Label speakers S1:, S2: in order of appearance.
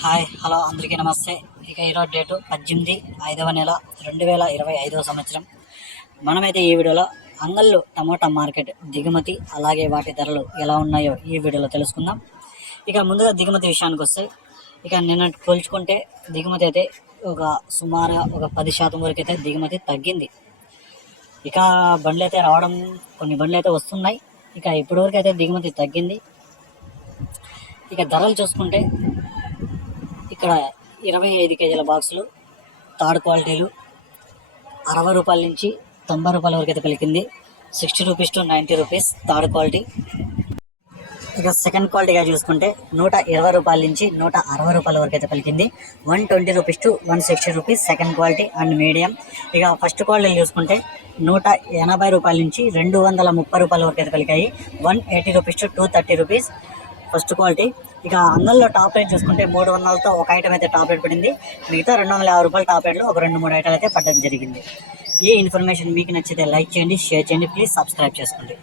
S1: Hi hello అందరికీ నమస్తే. ఇక ఈరోజు డేటు పద్దెనిమిది ఐదవ నెల రెండు వేల ఇరవై ఐదవ సంవత్సరం. మనమైతే ఈ వీడియోలో అంగళ్ళు టమోటా మార్కెట్ దిగుమతి అలాగే వాటి ధరలు ఎలా ఉన్నాయో ఈ వీడియోలో తెలుసుకుందాం. ఇక ముందుగా దిగుమతి విషయానికి వస్తే ఇక నిన్న పోల్చుకుంటే దిగుమతి అయితే ఒక సుమారుగా ఒక పది శాతం వరకు అయితే దిగుమతి తగ్గింది. ఇక బండ్లు అయితే రావడం కొన్ని బండ్లు అయితే వస్తున్నాయి. ఇక ఇప్పటివరకు అయితే దిగుమతి తగ్గింది. ఇక ధరలు చూసుకుంటే ఇక్కడ ఇరవై ఐదు కేజీల బాక్సులు థర్డ్ క్వాలిటీలు. అరవై రూపాయల నుంచి తొంభై రూపాయల వరకు అయితే పలికింది. Sixty rupees to ninety rupees third quality. ఇక సెకండ్ క్వాలిటీగా చూసుకుంటే నూట ఇరవై రూపాయల నుంచి నూట అరవై రూపాయల వరకు అయితే పలికింది. One twenty rupees to one sixty rupees second quality and medium. ఇక ఫస్ట్ క్వాలిటీ చూసుకుంటే నూట ఎనభై రూపాయల నుంచి రెండు వందల ముప్పై రూపాయల వరకు అయితే పలికాయి. One eighty rupees to two thirty rupees first quality. ఇక అందులో టాప్ రేట్ చూసుకుంటే మూడు వందలతో ఒక ఐటమ్ అయితే టాప్ రేట్ పడింది. మిగతా రెండు వందల యాభై రూపాయల టాప్ రేట్లో ఒక రెండు మూడు ఐటాలు అయితే పడడం జరిగింది. ఈ ఇన్ఫర్మేషన్ మీకు నచ్చితే లైక్ చేయండి షేర్ చేయండి ప్లీజ్ సబ్స్క్రైబ్ చేసుకోండి.